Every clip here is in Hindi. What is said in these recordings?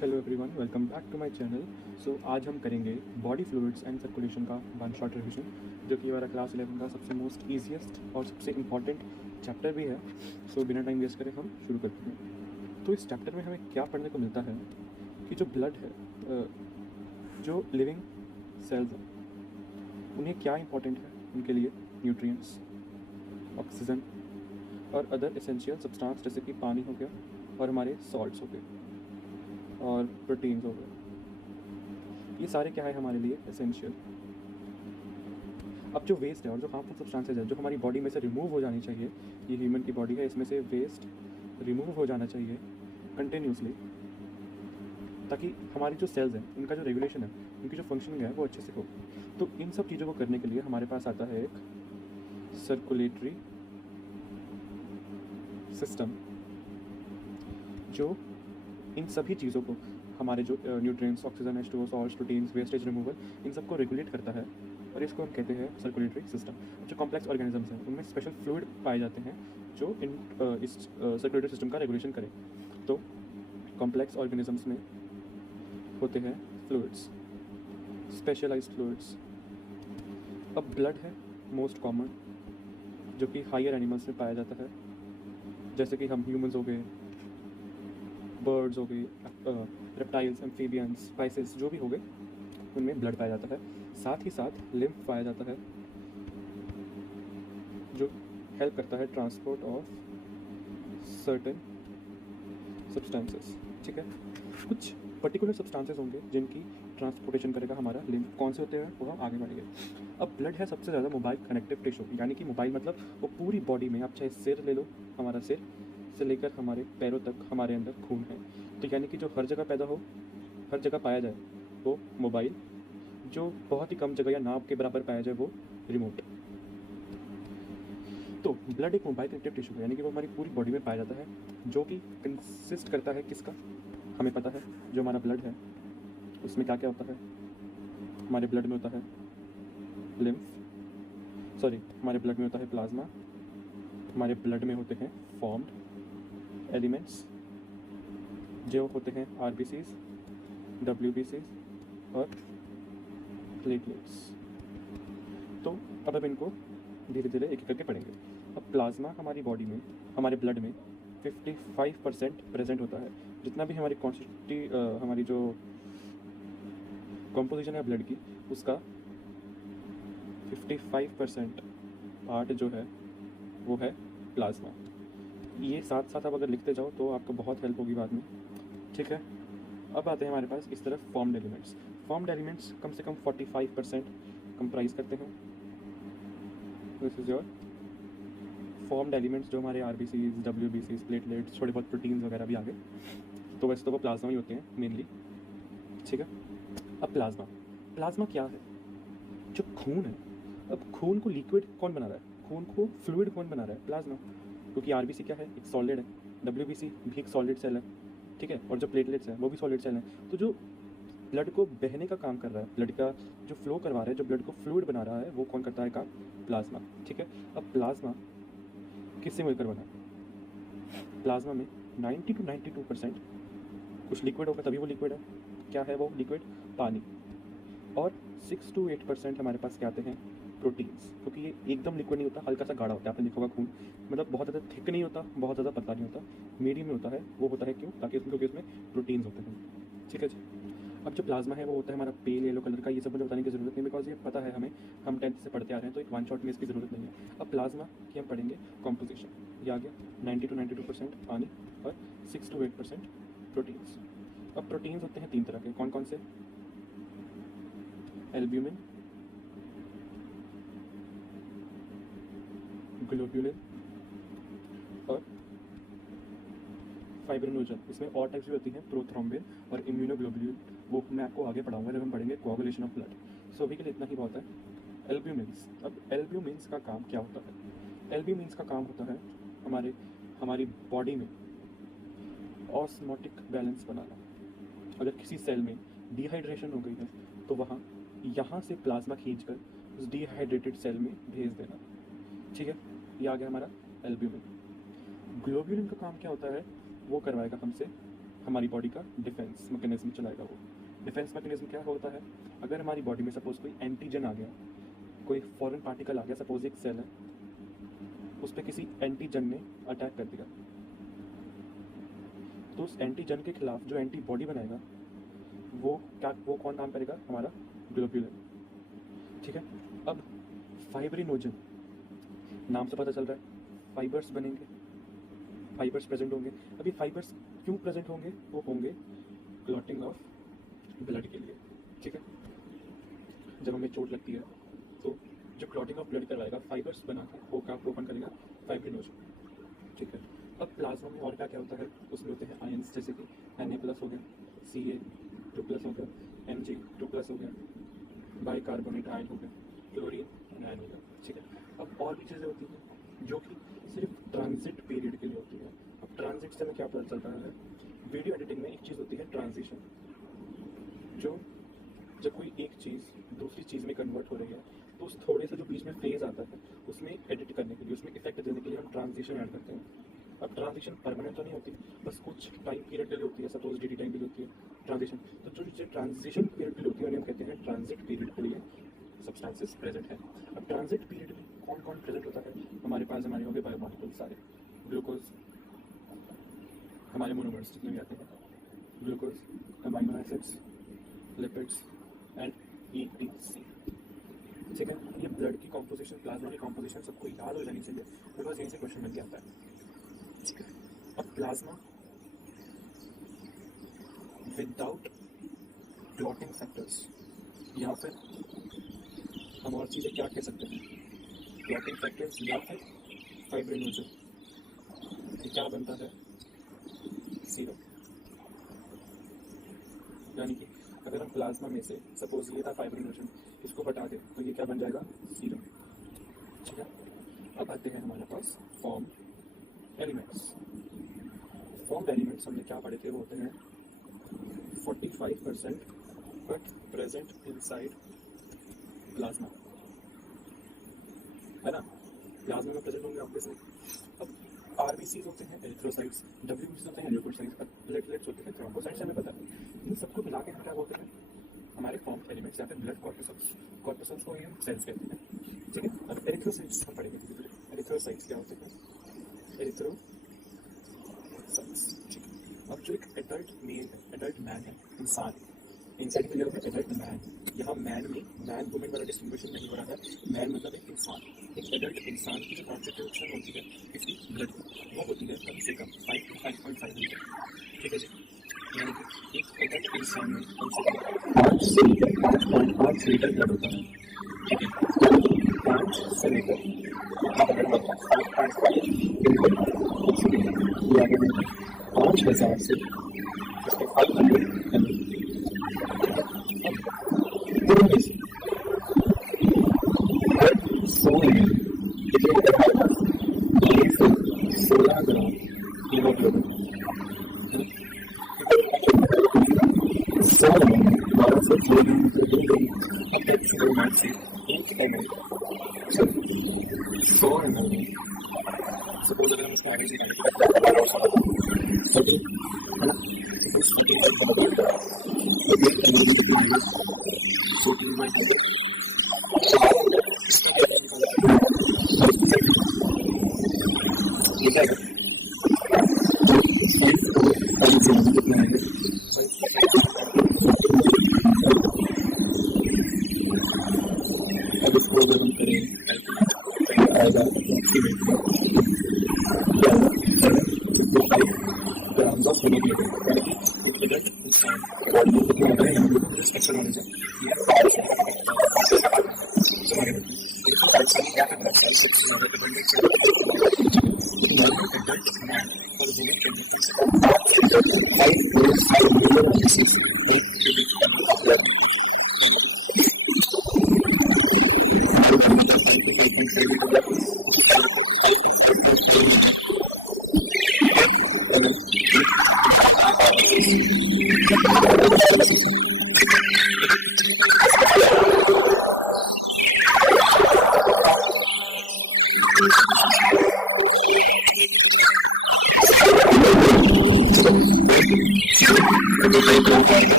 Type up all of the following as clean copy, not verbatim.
Hello everyone, welcome back to my channel. So आज हम करेंगे बॉडी फ्लूइड्स एंड सर्कुलेशन का वन शॉट रिविजन, जो कि हमारा क्लास 11 का सबसे मोस्ट ईजीएस्ट और सबसे इम्पॉर्टेंट चैप्टर भी है। सो बिना टाइम वेस्ट करें हम शुरू करते हैं। तो इस चैप्टर में हमें क्या पढ़ने को मिलता है कि जो ब्लड है, जो लिविंग सेल्स हैं, उन्हें क्या इंपॉर्टेंट है उनके लिए न्यूट्रिएंट्स, ऑक्सीजन और अदर एसेंशियल सब्सटेंस जैसे कि पानी हो गया और हमारे सॉल्ट्स हो गए और प्रोटीन्स हो गए। ये सारे क्या है हमारे लिए एसेंशियल। अब जो वेस्ट है और जो हार्मफुल सब्सटेंसेज है जो हमारी बॉडी में से रिमूव हो जानी चाहिए, ये ह्यूमन की बॉडी है, इसमें से वेस्ट रिमूव हो जाना चाहिए कंटिन्यूसली, ताकि हमारी जो सेल्स हैं उनका जो रेगुलेशन है, उनकी जो फंक्शनिंग है वो अच्छे से हो। तो इन सब चीज़ों को करने के लिए हमारे पास आता है एक सर्कुलेटरी सिस्टम, जो इन सभी चीज़ों को, हमारे जो nutrients, oxygen, H2O, salts, proteins, wastage removal, इन सबको रेगुलेट करता है और इसको हम कहते हैं सर्कुलेटरी सिस्टम। जो कॉम्प्लेक्स ऑर्गेनिजम्स हैं उनमें स्पेशल फ्लूइड पाए जाते हैं जो इस सर्कुलेटरी सिस्टम का रेगुलेशन करें। तो कॉम्प्लेक्स ऑर्गेनिजम्स में होते हैं फ्लूइड्स, स्पेशलाइज्ड फ्लूइड्स। अब ब्लड है मोस्ट कॉमन, जो कि हायर एनिमल्स में पाया जाता है, जैसे कि हम ह्यूमंस हो गए, बर्ड्स हो गए, रेप्टाइल्स, एम्फीबियंस, स्पाइसेस जो भी हो गए, उनमें ब्लड पाया जाता है। साथ ही साथ लिम्फ पाया जाता है, जो हेल्प करता है ट्रांसपोर्ट ऑफ सर्टेन सब्सटेंसेस। ठीक है, कुछ पर्टिकुलर सब्सटेंसेस होंगे जिनकी ट्रांसपोर्टेशन करेगा हमारा लिम्फ। कौन से होते हैं वो हम आगे बढ़ेंगे। अब ब्लड है सबसे ज़्यादा मोबाइल कनेक्टिव टिश्यू, यानी कि मोबाइल मतलब वो पूरी बॉडी में, आप चाहे सिर ले लो, हमारा सिर से लेकर हमारे पैरों तक हमारे अंदर खून है। तो यानी कि जो हर जगह पैदा हो, हर जगह पाया जाए वो मोबाइल, जो बहुत ही कम जगह या नाव के बराबर पाया जाए वो रिमोट। तो ब्लड एक मोबाइल कनेक्टिव टिश्यू है, यानी कि वो हमारी पूरी बॉडी में पाया जाता है, जो कि कंसिस्ट करता है किसका, हमें पता है। जो हमारा ब्लड है उसमें क्या क्या होता है। हमारे ब्लड में होता है हमारे ब्लड में होता है प्लाज्मा, हमारे ब्लड में होते हैं फॉर्म्ड एलिमेंट्स जो होते हैं आरबीसीज, डब्ल्यूबीसीज और प्लेटलेट्स। तो अब इनको धीरे धीरे एक एक करके पढ़ेंगे। अब प्लाज्मा हमारी बॉडी में, हमारे ब्लड में 55% प्रेजेंट होता है। जितना भी हमारी हमारी जो कॉम्पोजिशन है ब्लड की, उसका 55% पार्ट जो है वो है प्लाज्मा। ये साथ साथ आप अगर लिखते जाओ तो आपको बहुत हेल्प होगी बाद में। ठीक है, अब आते हैं हमारे पास इस तरफ फॉर्म्ड एलिमेंट्स। फॉर्म्ड एलिमेंट्स कम से कम 45% कंप्राइज करते हैं। This is your formed elements, जो हमारे आरबीसीज, डब्ल्यूबीसीज, प्लेटलेट्स, थोड़े बहुत प्रोटीन्स वगैरह भी आ गए। तो वैसे तो वो प्लाज्मा ही होते हैं मेनली। ठीक है, अब प्लाज्मा क्या है? जो खून है। अब खून को लिक्विड कौन बना रहा है, खून को फ्लूइड कौन बना रहा है? प्लाज्मा। क्योंकि आरबीसी क्या है, एक सॉलिड है, डब्ल्यूबीसी भी एक सॉलिड सेल है। ठीक है, और जो प्लेटलेट्स हैं वो भी सॉलिड सेल हैं। तो जो ब्लड को बहने का काम कर रहा है, ब्लड का जो फ्लो करवा रहा है, जो ब्लड को फ्लूइड बना रहा है, वो कौन करता है काम? प्लाज्मा। ठीक है, अब प्लाज्मा किससे मिलकर बना है? प्लाज्मा में 90 to 92% कुछ लिक्विड होगा, तभी वो लिक्विड है। क्या है वो लिक्विड? पानी। और 6 to 8% हमारे पास क्या आते हैं? प्रोटीन्स। क्योंकि ये एकदम लिक्विड नहीं होता, हल्का सा गाढ़ा होता है। आपने देखा होगा खून, मतलब बहुत ज़्यादा थिक नहीं होता, बहुत ज़्यादा पतला नहीं होता, मीडियम में होता है। वो होता है क्यों? ताकि क्योंकि उसमें प्रोटीन्स होते हैं। ठीक है जी। अब जो प्लाज्मा है वो होता है हमारा पेल येलो कलर का। ये सब मुझे बताने की ज़रूरत नहीं, बिकॉज ये पता है हमें, हम 10th से पढ़ते आ रहे हैं, तो एक वन शॉट में इसकी ज़रूरत नहीं है। अब प्लाज्मा की हम पढ़ेंगे कॉम्पोजिशन। ये आ गया 90 to 92% पानी और 6 to 8% प्रोटीन्स। अब प्रोटीन्स होते हैं 3 तरह के। कौन कौन से? एल्ब्यूमिन, ग्लोब्यूलिन और फाइब्रिनोजन। इसमें और टाइप्स भी होती हैं, प्रोथ्रोम्बिन और इम्यूनोग्लोब्यूलिन। वो मैं आपको आगे पढ़ाऊंगा जब हम पढ़ेंगे कोआगुलेशन ऑफ ब्लड। सो अभी के लिए इतना ही बहुत है। एल्ब्यूमिन्स। अब एल्ब्यूमिन्स का काम क्या होता है? एल्ब्यूमिन्स का काम होता है हमारी बॉडी में ऑस्मोटिक बैलेंस बनाना। अगर किसी सेल में डिहाइड्रेशन हो गई है तो यहाँ से प्लाज्मा खींचकर उस डिहाइड्रेटेड सेल में भेज देना। ठीक है, ये आ गया हमारा एल्ब्यूमिन। ग्लोब्यूलिन का काम क्या होता है? वो करवाएगा हमसे हमारी बॉडी का डिफेंस मैकेनिज्म चलाएगा वो। डिफेंस मैकेनिज्म क्या होता है, अगर हमारी बॉडी में सपोज कोई एंटीजन आ गया, कोई फॉरेन पार्टिकल आ गया, सपोज एक सेल है, उस पर किसी एंटीजन ने अटैक कर दिया, तो उस एंटीजन के खिलाफ जो एंटीबॉडी बनाएगा वो कौन काम करेगा, हमारा ग्लोब्यूलिन। ठीक है, अब फाइब्रिनोजन, नाम से पता चल रहा है फाइबर्स बनेंगे, फाइबर्स प्रेजेंट होंगे। अभी फाइबर्स क्यों प्रेजेंट होंगे, वो होंगे क्लॉटिंग ऑफ ब्लड के लिए। ठीक है, जब हमें चोट लगती है तो जो क्लॉटिंग ऑफ ब्लड करवाएगा फाइबर्स बना के वो काम ओपन करेगा फाइब्रिनोजन। ठीक है, अब प्लाज्मा में और क्या क्या होता है, उसमें होते हैं आयंस, जैसे कि Na+ हो गया, Ca2+ हो गया, Mg2+ हो गया, बाइकार्बोनेट आयन हो गया, क्लोरीन आयन हो गया। ठीक है, अब और भी चीज़ें होती हैं जो कि सिर्फ ट्रांजिट पीरियड के लिए होती है। अब ट्रांजिट से हमें क्या पता चल रहा है, वीडियो एडिटिंग में एक चीज़ होती है ट्रांजिशन, जो जब कोई एक चीज़ दूसरी चीज़ में कन्वर्ट हो रही है तो उस थोड़े से जो बीच में फेज आता है उसमें एडिट करने के लिए, उसमें इफेक्ट देने के लिए हम ट्रांजिशन ऐड करते हैं। अब ट्रांजिशन परमानेंट तो नहीं होती, बस कुछ टाइम पीरियड के लिए होती है, सपोज डी टाइम के लिए होती है ट्रांजिशन। तो जो ट्रांजिशन पीरियड के लिए होती है उन्हें हम कहते हैं ट्रांजिट पीरियड के लिए सब्सटेंसेस प्रेजेंट है। अब ट्रांजिट पीरियड में कौन कौन प्रेजेंट होता है, हमारे पास हमारे होंगे बायोमॉलिक्यूल सारे, ग्लूकोज, हमारे मोनोमर्स जितने भी आते हैं, glucose, amino acids, lipids and ETC। ठीक है, ये ब्लड की कॉम्पोजिशन, प्लाज्मा की कॉम्पोजिशन सबको याद हो जानी चाहिए, बिकॉज यहीं से क्वेश्चन बन के आता है। ठीक है, अब प्लाज्मा विदाउट क्लॉटिंग फैक्टर्स, या फिर हम और चीज़ें क्या कह सकते हैं, क्लॉटिंग फैक्टर्स या फिर फाइब्रिनोजन, क्या बनता है, सीरम। यानी कि अगर हम प्लाज्मा में से सपोज ये था फाइब्रिनोजन, इसको हटा दे तो ये क्या बन जाएगा, सीरम। ठीक है, अब आते हैं हमारे पास फॉर्म एलिमेंट्स। फॉर्म एलिमेंट्स हमने क्या पढ़े थे, वो होते हैं 45% बट प्रेजेंट इनसाइड प्लाज्मा, है ना, प्लाज्मा में प्रेजेंट होंगे ऑब्वियसली। अब RBC होते हैं एरिथ्रोसाइट्स, WBC होते हैं ल्यूकोसाइट्स, प्लेटलेट्स होते हैं थ्रोम्बोसाइट्स, हमें पता है। इन सबको मिला के हम क्या बोलते हैं, हमारे फॉर्म एलिमेंट्स या फिर ब्लड कॉर्पसल्स, कॉर्पसल्स को हम सेल्स कहते हैं। ठीक है, अब एरिथ्रोसाइट्स हम पढ़ेंगे धीरे धीरे। एरिथ्रोसाइट्स क्या होते हैं, एरिथ्रोसाइट्स। ठीक है, अब जो एक एडल्ट मेल है, एडल्ट मैन है, इंसान है, इंसान के लिए होता है एडल्ट मैन। यहाँ मैन में मैन वुमेन वाला डिस्टिंग्विशन नहीं हो रहा है, मैन मतलब एक इंसान। एक एडल्ट इंसान की जो कॉन्स्टिट्यूशन होती है इसकी ब्लड वो होती है कम से कम 5 to 5.5 लीटर। ठीक है जी, यानी कि एक एडल्ट इंसान में कम से कम 5 से 5.5 लीटर ब्लड होता है। ठीक है, 5 से लेकर 5,000 से 500 ml। सपोज अगर हम इसका एवरेज निकालें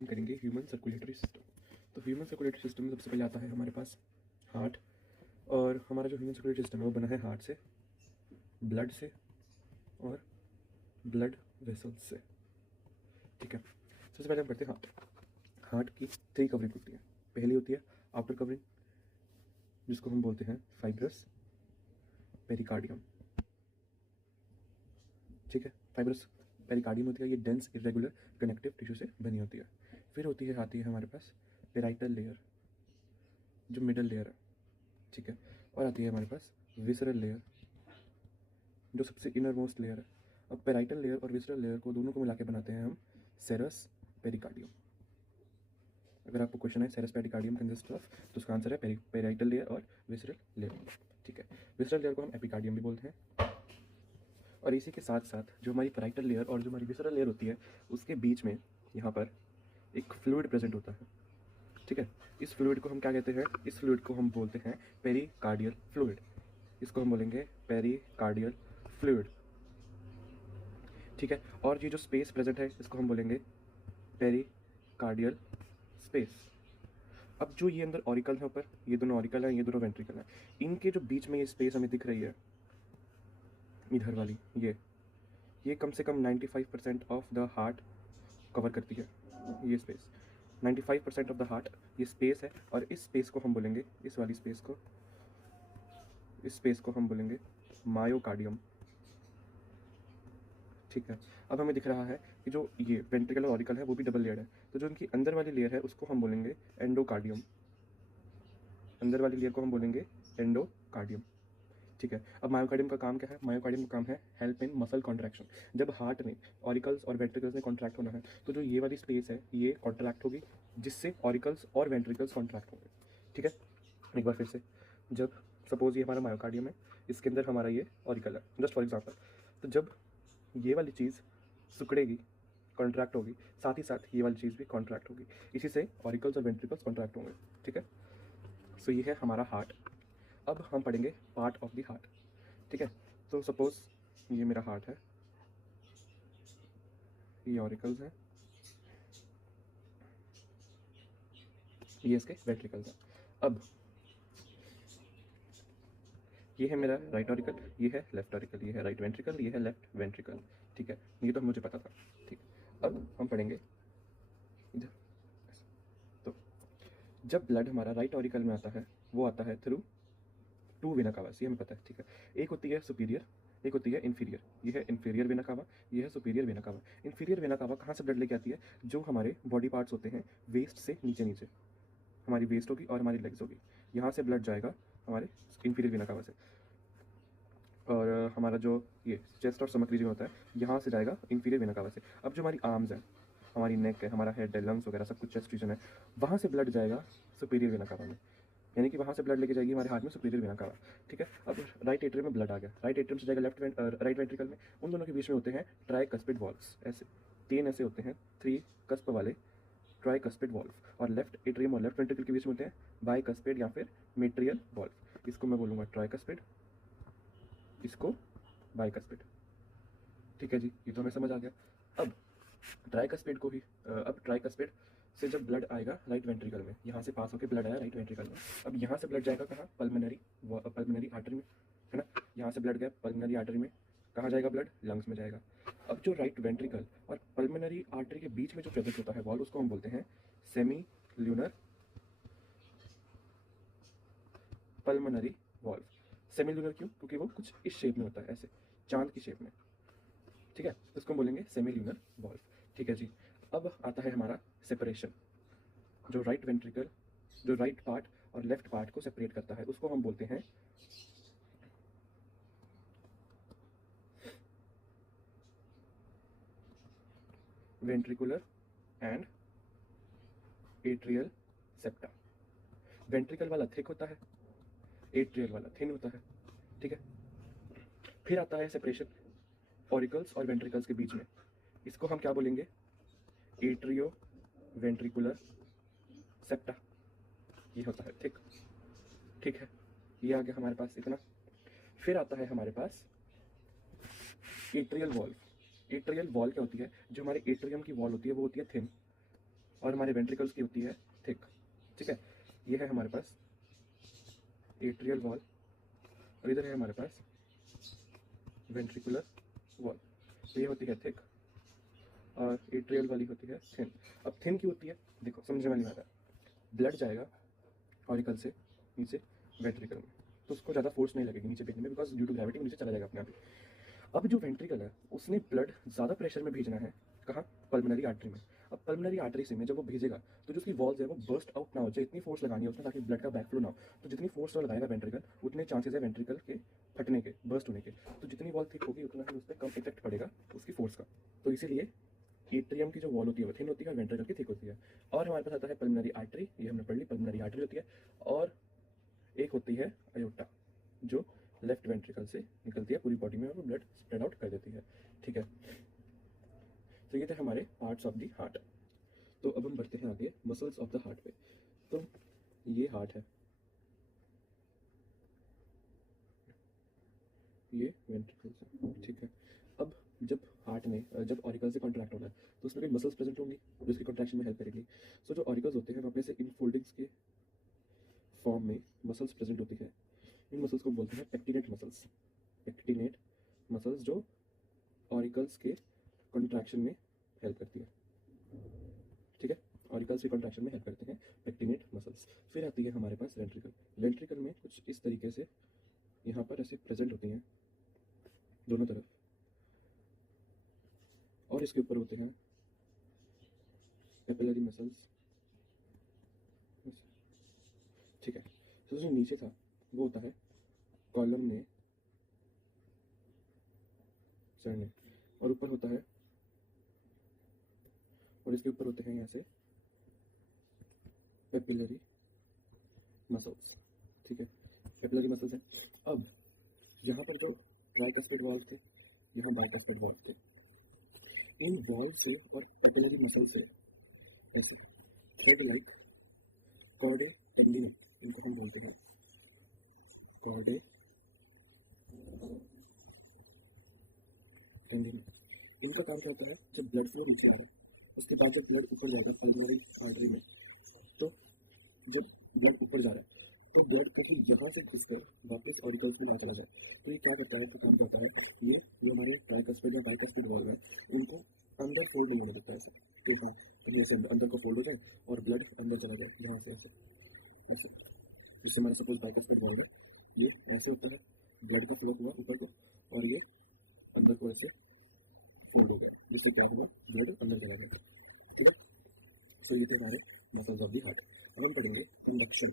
करेंगे ह्यूमन सर्कुलेटरी सिस्टम। तो ह्यूमन सर्कुलेटरी सिस्टम में सबसे पहले आता है हमारे पास हार्ट, और हमारा जो ह्यूमन सर्कुलेटरी सिस्टम है वो बना है हार्ट से, ब्लड से और ब्लड वेसल्स से। ठीक है, सबसे पहले हम करते हैं हार्ट। हार्ट की 3 कवरिंग होती है। पहली होती है आउटर कवरिंग, जिसको हम बोलते हैं फाइब्रस पेरिकार्डियम। ठीक है, फाइब्रस पेरिकार्डियम होती है, ये डेंस इरेगुलर कनेक्टिव टिश्यू से बनी होती है। फिर आती है हमारे पास पेराइटल लेयर, जो मिडल लेयर है। ठीक है, और आती है हमारे पास विसरल लेयर, जो सबसे इनर मोस्ट लेयर है। अब पेराइटल लेयर और विसरल लेयर को दोनों को मिला के बनाते हैं हम सेरस पेरिकार्डियम। अगर आपको क्वेश्चन है सेरस पेरिकार्डियम कंसिस्ट ऑफ, तो उसका आंसर है पेराइटल लेयर और विसरल लेयर। ठीक है, विसरल लेयर को हम एपिकार्डियम भी बोलते हैं। और इसी के साथ साथ जो हमारी पेराइटल लेयर और जो हमारी विसरल लेयर होती है, उसके बीच में यहाँ पर एक फ्लूइड प्रेजेंट होता है। ठीक है, इस फ्लूइड को हम क्या कहते हैं? इस फ्लूइड को हम बोलते हैं पेरिकार्डियल फ्लूइड। इसको हम बोलेंगे पेरिकार्डियल फ्लूइड। ठीक है, और ये जो स्पेस प्रेजेंट है इसको हम बोलेंगे पेरिकार्डियल स्पेस। अब जो ये अंदर ऑरिकल है ऊपर, ये दोनों ऑरिकल हैं, ये दोनों वेंट्रिकल हैं, इनके जो बीच में ये स्पेस हमें दिख रही है इधर वाली, ये कम से कम 95% ऑफ द हार्ट कवर करती है। ये स्पेस 95% ऑफ द हार्ट ये स्पेस है, और इस स्पेस को हम बोलेंगे, इस वाली स्पेस को, इस स्पेस को हम बोलेंगे मायोकार्डियम। ठीक है, अब हमें दिख रहा है कि जो ये वेंट्रिकल और ऑरिकल है वो भी डबल लेयर है, तो जो इनकी अंदर वाली लेयर है उसको हम बोलेंगे एंडोकार्डियम। अंदर वाली लेयर को हम बोलेंगे एंडोकार्डियम। ठीक है, अब मायोकार्डियम का काम क्या है? मायोकार्डियम का काम है हेल्प इन मसल कॉन्ट्रैक्शन। जब हार्ट में ऑरिकल्स और वेंट्रिकल्स में कॉन्ट्रैक्ट होना है, तो जो ये वाली स्पेस है ये कॉन्ट्रैक्ट होगी, जिससे ऑरिकल्स और वेंट्रिकल्स कॉन्ट्रैक्ट होंगे। ठीक है, एक बार फिर से, जब सपोज ये हमारा मायोकार्डियम है, इसके अंदर हमारा ये ऑरिकल है, जस्ट फॉर एग्जाम्पल, तो जब ये वाली चीज़ सिकुड़ेगी कॉन्ट्रैक्ट होगी, साथ ही साथ ये वाली चीज़ भी कॉन्ट्रैक्ट होगी। इसी से ऑरिकल्स और वेंट्रिकल्स कॉन्ट्रैक्ट होंगे। ठीक है, सो ये है हमारा हार्ट। अब हम पढ़ेंगे पार्ट ऑफ द हार्ट। ठीक है, तो सपोज ये मेरा हार्ट है, ये ऑरिकल्स है, ये इसके वेंट्रिकल्स हैं। अब ये है मेरा राइट ऑरिकल, ये है लेफ्ट ऑरिकल, ये है राइट वेंट्रिकल, ये है लेफ्ट वेंट्रिकल। ठीक है, ये तो मुझे पता था। ठीक, अब हम पढ़ेंगे इधर। तो जब ब्लड हमारा राइट ऑरिकल में आता है, वो आता है थ्रू टू वेना कावा, ये हमें पता है। ठीक है, एक होती है सुपीरियर, एक होती है इन्फीरियर। ये है इन्फीरियर वेना कावा, ये है superior vena cava. Inferior vena cava कहाँ से ब्लड लेके आती है? जो हमारे बॉडी पार्ट्स होते हैं वेस्ट से नीचे नीचे, हमारी वेस्ट होगी और हमारी लेग्स होगी, यहाँ से ब्लड जाएगा हमारे इन्फीरियर वेना कावा से। और हमारा जो ये चेस्ट और स्टमक रीजन होता है, यहाँ से जाएगा इन्फीरियर वेना कावा से। अब जो हमारी आर्म्स हैं, हमारी नेक है, हमारा हेड है, लंग्स वगैरह सब कुछ चेस्ट रीजन है, वहाँ से ब्लड जाएगा सुपीरियर वेना कावा में, यानी कि वहाँ से ब्लड लेके जाएगी हमारे हार्ट में सुपीरियर वेना कावा। ठीक है, अब राइट एट्रियम में ब्लड आ गया, राइट एट्रियम से जाएगा राइट वेंट्रिकल में। उन दोनों के बीच में होते हैं ट्राइकस्पिड वॉल्व्स, ऐसे 3 ऐसे होते हैं 3 कस्प वाले ट्राइकस्पिड वॉल्व, और लेफ्ट एट्रियम और लेफ्ट वेंट्रिकल के बीच में होते हैं बाइकस्पिड या फिर मेट्रियल वॉल्व। इसको मैं बोलूँगा ट्राइकस्पिड, इसको बाइकस्पिड। ठीक है जी, ये तो हमें समझ आ गया। अब ट्राइकस्पिड को ही अब ट्राइकस्पिड से जब ब्लड आएगा राइट वेंट्रिकल में, यहाँ से पास होकर ब्लड आया राइट वेंट्रिकल में, अब यहाँ से ब्लड जाएगा कहाँ? पल्मोनरी आर्टरी में, है ना। यहाँ से ब्लड गया पल्मोनरी आर्टरी में, कहाँ जाएगा ब्लड? लंग्स में जाएगा। अब जो राइट वेंट्रिकल और पल्मोनरी आर्टरी के बीच में जो प्रेजेंट होता है वॉल्व, उसको हम बोलते हैं semi lunar pulmonary valve. Semi lunar क्यों? क्योंकि वो कुछ इस शेप में होता है, ऐसे चांद की शेप में। ठीक है, तो इसको हम बोलेंगे सेमी ल्यूनर वॉल्व। ठीक है जी, अब आता है हमारा सेपरेशन। जो राइट वेंट्रिकल, जो राइट पार्ट और लेफ्ट पार्ट को सेपरेट करता है, उसको हम बोलते हैं ventricular and atrial septa. Ventricle वाला थिक होता है, एट्रियल वाला थिन होता है। ठीक है, फिर आता है सेपरेशन ऑरिकल्स और वेंट्रिकल्स के बीच में, इसको हम क्या बोलेंगे? Atrio ventricular septa. ये होता है थिक। ठीक है, ये आ गया हमारे पास इतना। फिर आता है हमारे पास एट्रियल वॉल्व। एट्रियल वॉल क्या होती है? जो हमारे एट्रियम की वॉल होती है वो होती है थिन, और हमारे वेंट्रिकल्स की होती है थिक। ठीक है, ये है हमारे पास एट्रियल वॉल, और इधर है हमारे पास वेंट्रिकुलर वॉल। तो ये होती है थिक और एट्रियल वाली होती है थिन। अब थिन क्यों होती है? देखो समझने वाली बात है, ब्लड जाएगा ऑरिकल से नीचे वेंट्रिकल में, तो उसको ज़्यादा फोर्स नहीं लगेगी नीचे भेजने में, बिकॉज ड्यू टू ग्रेविटी नीचे चला जाएगा अपने आप ही। अब जो वेंट्रिकल है उसने ब्लड ज़्यादा प्रेशर में भेजना है, कहाँ? पल्मोनरी आर्टरी में। अब पल्मोनरी आर्टरी से में जब वो भेजेगा तो जो उसकी वॉल्स है वो बर्स्ट आउट ना हो जाए, इतनी फोर्स लगानी है उसमें ताकि ब्लड का बैकफ्लो ना हो। तो जितनी फोर्स वो लगाएगा वेंट्रिकल, उतने चांसेस है वेंट्रिकल के फटने के, बर्स्ट होने के। तो जितनी वॉल थिक होगी उतना ही उस पर कम इफेक्ट पड़ेगा उसकी फोर्स का। तो इसीलिए एट्रियम की जो वॉल होती है वो थिन होती है और वेंट्रिकल की थिक होती है। और हमारे पास आता है पल्मोनरी आर्टरी, ये हमने पढ़ ली, पल्मोनरी आर्टरी होती है। और एक होती है अयोटा, जो लेफ्ट वेंट्रिकल से निकलती है पूरी बॉडी में और वो ब्लड स्प्रेड आउट कर देती है। ठीक है, तो ये थे हमारे पार्ट्स ऑफ द हार्ट। तो अब हम बढ़ते हैं आगे मसल्स ऑफ द हार्ट पे। तो ये हार्ट है, ये वेंट्रिकल्स है। ठीक है, अब जब हार्ट में जब ऑरिकल से कॉन्ट्रैक्ट होना है तो उसमें कोई मसल्स प्रेजेंट होंगी जो इसकी कॉन्ट्रैक्शन में हेल्प करेगी। सो जो ऑरिकल्स होते हैं वहाँ पे से इन फोल्डिंग्स के फॉर्म में मसल्स प्रेजेंट होती है। इन मसल्स को बोलते हैं पेक्टिनेट मसल्स। पेक्टिनेट मसल्स जो ऑरिकल्स के कॉन्ट्रैक्शन में हेल्प करती है। ठीक है, ऑरिकल्स के कॉन्ट्रैक्शन में हेल्प करते हैं पेक्टिनेट मसल्स। फिर आती है हमारे पास वेंट्रिकल। वेंट्रिकल में कुछ इस तरीके से यहाँ पर ऐसे प्रेजेंट होती हैं दोनों तरफ, और इसके ऊपर होते हैं पेपिलरी मसल्स। ठीक है, तो जो नीचे था वो होता है कॉलम ने सरने, और ऊपर होता है, और इसके ऊपर होते हैं यहाँ से पेपिलरी मसल्स। ठीक है, पेपिलरी मसल्स हैं। अब यहाँ पर जो ट्राइकस्पिड वॉल्व थे, यहाँ बाइकस्पिड वॉल्व थे। इन वॉल्व से और पेपिलरी मसल से ऐसे थ्रेड लाइक कॉर्डे टेंडिने, इनको हम बोलते हैं कॉर्डे टेंडिने। इनका काम क्या होता है, जब ब्लड फ्लो नीचे आ रहा है उसके बाद जब ब्लड ऊपर जाएगा पल्मोनरी आर्टरी में, तो जब ब्लड ऊपर जा रहा है तो ब्लड कहीं यहाँ से घुसकर वापस ऑरिकल्स में ना चला जाए। तो ये क्या करता है, इनका काम क्या होता है, ये जो हमारे ट्राइकस्पिड या बाइकस्पिड वॉल्व है उनको अंदर फोल्ड नहीं होने देता, ऐसे कि हाँ कहीं ऐसे अंदर को फोल्ड हो जाए और ब्लड अंदर चला जाए यहाँ से ऐसे ऐसे। जिससे हमारा सपोज बाइकस्पिड वॉल्व है, ये ऐसे होता है, ब्लड का फ्लो हुआ ऊपर को और ये अंदर को ऐसे फोल्ड हो गया, जिससे क्या हुआ, ब्लड अंदर चला गया। ठीक है, सो ये थे हमारे मसल्स ऑफ द हार्ट। अब हम पढ़ेंगे conduction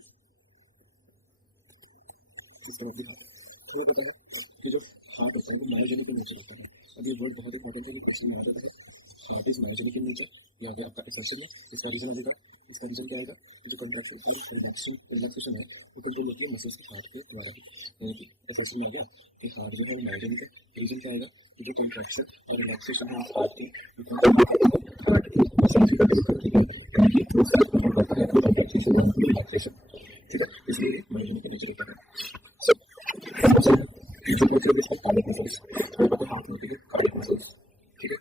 system of the heart. तो हमें पता है कि जो हार्ट होता है वो मायोजेनिक इन नेचर होता है। अब ये वर्ड बहुत इंपॉर्टेंट है, ये क्वेश्चन में आ जाता है, heart is myogenic in nature, ये आ गया आपका एसेशन में। इसका रीजन आ जाएगा, इसका रीजन क्या आएगा, जो कंट्रैक्शन और रिलैक्सेशन है वो कंट्रोल होती है मसल्स के हार्ट के द्वारा ही। यानी कि एसेशन में आ गया कि हार्ट जो है वो मायोजेनिक है। रीजन क्या आएगा कि जो कंट्रैक्शन और रिलैक्सेशन है हार्ट के, ठीक है, इसलिए मायोजेनिक इन नेचर होता है। कार्डियक मसल्स, हमें पता है हार्ट में होती है कार्डियक मसल्स। ठीक है,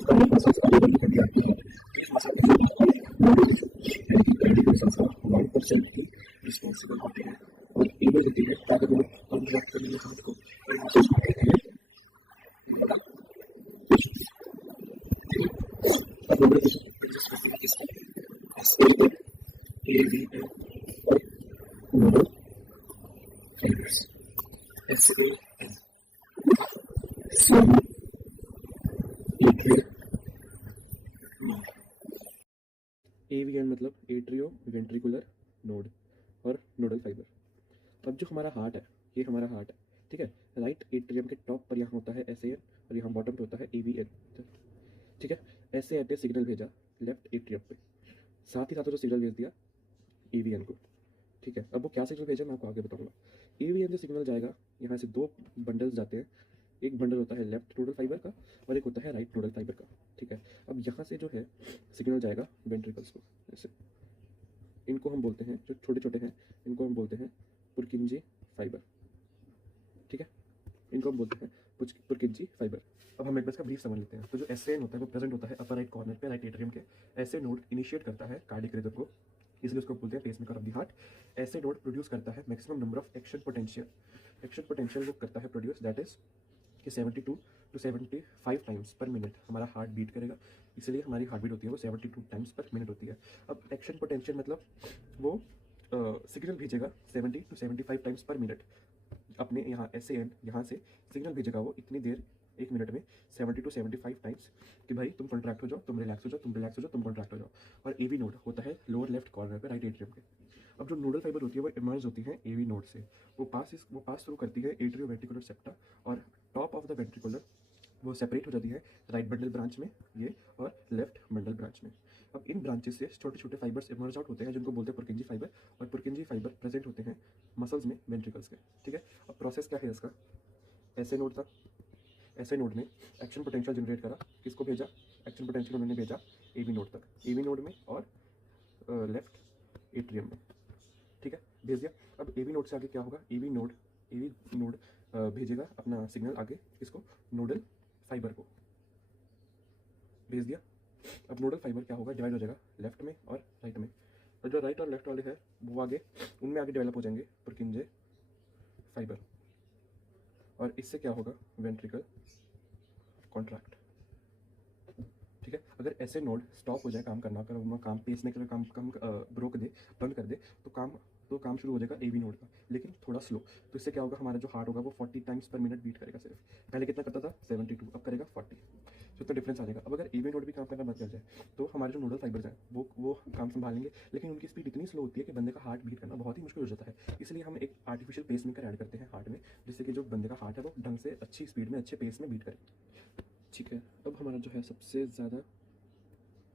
कार्डियक मसल्स अवेलेबल करती आती है, इस मसल के 1% की रिस्पॉन्सिबल होती है और एबल होती है ताकि वो कॉन्ट्रैक्ट करने में हार्ट को एवीएन मतलब एट्रियो वेंट्रिकुलर नोड और नोडल फाइबर। अब जो हमारा हार्ट है, ये हमारा हार्ट है, ठीक है, राइट एट्रियम के टॉप पर यहाँ होता है एसएएन और यहाँ बॉटम पे होता है एवीएन। ठीक है, एसएएन ने सिग्नल भेजा लेफ्ट एट्रियम पे, साथ ही साथ जो सिग्नल भेज दिया एवीएन को। ठीक है, अब वो क्या सिग्नल भेजा मैं आपको आगे बताऊंगा। एवीएन से सिग्नल जाएगा, यहाँ से दो बंडल्स जाते हैं, एक बंडल होता है लेफ्ट नोडल फाइबर का और एक होता है राइट नोडल फाइबर का। ठीक है, अब यहाँ से जो है सिग्नल जाएगा वेंट्रिकल्स को, ऐसे इनको हम बोलते हैं, जो छोटे छोटे हैं इनको हम बोलते हैं पुरकिंजी फाइबर। ठीक है, इनको हम बोलते हैं पुरकिंजी फाइबर। अब हम एक बार इसका ब्रीफ समझ लेते हैं। तो जो एसएएन होता है वो प्रेजेंट होता है अपर राइट कॉर्नर पे, राइट एट्रियम के। ऐसे नोड इनिशिएट करता है कार्डियक रिदम को, इसलिए उसको बोलते हैं पेसमेकर ऑफ द हार्ट। ऐसे नोड प्रोड्यूस करता है maximum number of action potential. Action potential वो करता है प्रोड्यूस, दैट इज कि 72 to 75 टाइम्स पर मिनट हमारा हार्ट बीट करेगा, इसलिए हमारी हार्ट बीट होती है वो 72 टाइम्स पर मिनट होती है। अब एक्शन पोटेंशियल मतलब वो सिग्नल भेजेगा 70 to 75 टाइम्स पर मिनट अपने यहाँ एसएएन, यहाँ से सिग्नल भेजेगा वो इतनी देर, एक मिनट में 70 to 75 टाइम्स कि भाई तुम कॉन्ट्रैक्ट हो जाओ, तुम रिलैक्स हो जाओ, तुम रिलैक्स हो जाओ, तुम कॉन्ट्रैक्ट हो जाओ। और एवी नोड होता है लोअर लेफ्ट कॉर्नर पे, राइट एट्रियम के। अब जो नोडल फाइबर होती है वो इमर्ज होती है एवी नोड से, वो पास थ्रू करती है एट्रियो वेंट्रिकुलर सेप्टा और टॉप ऑफ द वेंट्रिकुलर वो सेपरेट हो जाती है राइट बंडल ब्रांच में ये और लेफ्ट बंडल ब्रांच में। अब इन ब्रांचेस से छोटे छोटे फाइबर्स इमर्ज आउट होते हैं जिनको बोलते हैं पुरकिंजी फाइबर, और पुरकिंजी फाइबर प्रेजेंट होते हैं मसल्स में, वेंट्रिकल्स के। ठीक है, अब प्रोसेस क्या है इसका, ऐसे नोड था, ऐसे नोड ने एक्शन पोटेंशियल जनरेट करा, किसको भेजा, एक्शन पोटेंशियल उन्होंने भेजा एवी नोड तक, एवी नोड में और लेफ्ट एट्रियम में। ठीक है, भेज दिया। अब एवी नोड से आगे क्या होगा, एवी नोड भेजेगा अपना सिग्नल आगे, इसको नोडल फाइबर को भेज दिया। अब नोडल फाइबर क्या होगा, डिवाइड हो जाएगा लेफ्ट में और राइट में, और जो राइट और लेफ्ट वाले हैं वो आगे, उनमें आगे डेवलप हो जाएंगे पुरकिंजे फाइबर, और इससे क्या होगा, वेंट्रिकल कॉन्ट्रैक्ट। ठीक है, अगर ऐसे नोड स्टॉप हो जाए काम करना, अगर उनका काम पेसमेकर काम रोक दे, बंद कर दे, तो काम शुरू हो जाएगा एवी नोड का, लेकिन थोड़ा स्लो। तो इससे क्या होगा, हमारा जो हार्ट होगा वो 40 टाइम्स पर मिनट बीट करेगा सिर्फ। पहले कितना करता था, 72, अब करेगा 40, तो इतना डिफरेंस आ जाएगा। अब अगर एवी नोड भी काम करना बंद कर जाए तो हमारे जो नोडल फाइबर्स हैं वो काम संभालेंगे, लेकिन उनकी स्पीड इतनी स्लो होती है कि बंदे का हार्ट बीट करना बहुत ही मुश्किल हो जाता है। इसलिए हम एक आर्टिफिशियल पेसमेकर ऐड करते हैं हार्ट में, जिससे कि जो बंदे का हार्ट है वो ढंग से अच्छी स्पीड में अच्छे पेस में बीट करे। ठीक है, अब हमारा जो है सबसे ज़्यादा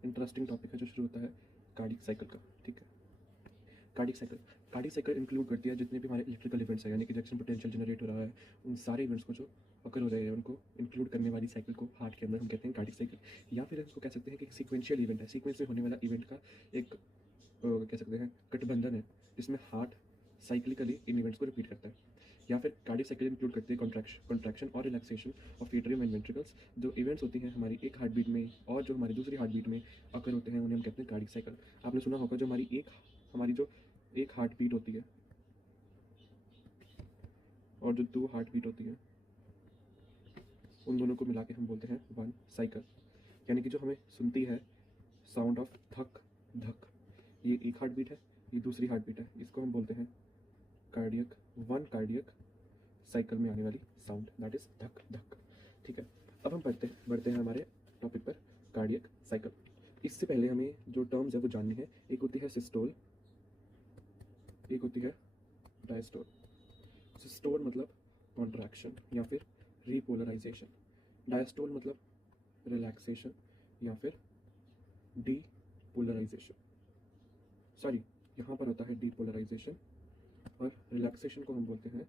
इंटरेस्टिंग टॉपिक है जो शुरू होता है कार्डियक साइकिल का। ठीक है, कार्डियक साइकिल इंक्लूड करती है जितने भी हमारे इलेक्ट्रिकल इवेंट्स हैं, यानी कि एक्शन पोटेंशियल जनरेट हो रहा है, उन सारे इवेंट्स को जो अकर हो रहे हैं उनको इंक्लूड करने वाली साइकिल को हार्ट के अंदर हम कहते हैं कार्डियक साइकिल, या फिर इसको कह सकते हैं कि सीक्वेंशियल इवेंट है, सीक्वेंस में होने वाला इवेंट का एक कह सकते हैं गठबंधन है, जिसमें हार्ट साइक्लिकली इन इवेंट्स को रिपीट करता है। या फिर कार्डियक साइकिल इंक्लूड करते हैं कॉन्ट्रैक्शन और relaxation of atrium and ventricles, जो इवेंट्स होती हैं हमारी एक हार्ट बीट में और जो हमारी दूसरी हार्ट बीट में अकर होते हैं, उन्हें हम कहते हैं कार्डियक साइकिल। आपने सुना होगा जो हमारी जो एक हार्ट बीट होती है और जो दो हार्ट बीट होती है, उन दोनों को मिला के हम बोलते हैं वन साइकिल। यानी कि जो हमें सुनती है साउंड ऑफ धक धक, ये एक हार्ट बीट है, ये दूसरी हार्ट बीट है, इसको हम बोलते हैं कार्डियक, वन कार्डियक साइकिल में आने वाली साउंड, दैट इज धक धक। ठीक है, अब हम बढ़ते हैं हमारे टॉपिक पर, कार्डियक साइकिल। इससे पहले हमें जो टर्म्स है वो जाननी है। एक होती है सिस्टोल, एक होती है डायस्टोल। सिस्टोल मतलब कॉन्ट्रैक्शन या फिर रीपोलराइजेशन, डायस्टोल मतलब रिलैक्सेशन या फिर डीपोलराइजेशन। सॉरी, यहाँ पर होता है डीपोलराइजेशन और रिलैक्सेशन को हम बोलते हैं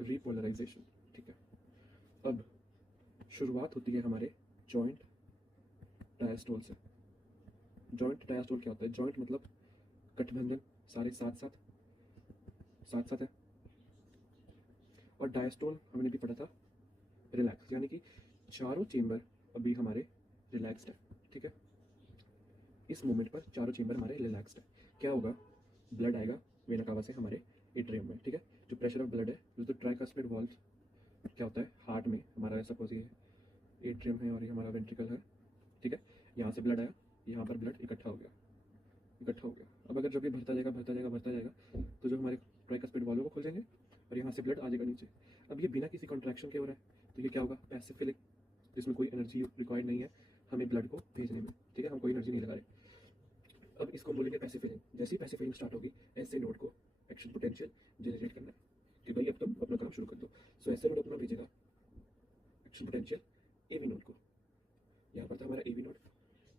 रीपोलराइजेशन। ठीक है, अब शुरुआत होती है हमारे जॉइंट डायस्टोल से। जॉइंट डायस्टोल क्या होता है? जॉइंट मतलब गठबंधन, सारे साथ साथ है। और डायस्टोल हमने भी पढ़ा था रिलैक्स, यानी कि चारों चेंबर अभी हमारे रिलैक्स्ड है। ठीक है, इस मोमेंट पर चारों चेंबर हमारे रिलैक्स्ड है। क्या होगा? ब्लड आएगा वेना कावा से हमारे एट्रियम में। ठीक है, जो प्रेशर ऑफ ब्लड है, जो ट्राइकस्पिड वॉल्व क्या होता है हार्ट में हमारा, सपोज ये एट्रियम है और ये हमारा वेंट्रिकल है। ठीक है, यहाँ से ब्लड आया, यहाँ पर ब्लड इकट्ठा हो गया। अब अगर जब भी भरता जाएगा तो जो हमारे ट्राइकस्पिड वॉल्व वो खुल जाएंगे और यहाँ से ब्लड आ जाएगा नीचे। अब ये बिना किसी कॉन्ट्रैक्शन के हो रहा है, तो ये क्या होगा? पैसिव फिलिंग, जिसमें कोई एनर्जी रिक्वायर्ड नहीं है हमें ब्लड को भेजने में। ठीक है, हम कोई एनर्जी नहीं लगा रहे। अब इसको बोलेंगे पैसिव फिलिंग। जैसे ही पैसिव फिलिंग स्टार्ट होगी, ऐसे नोड को एक्शन पोटेंशियल जनरेट करना है कि भाई अब तुम अपना काम शुरू कर दो। सो ऐसे नोड अपना भेजेगा एक्शन पोटेंशियल एवी नोड को। यहाँ पर था हमारा एवी नोड।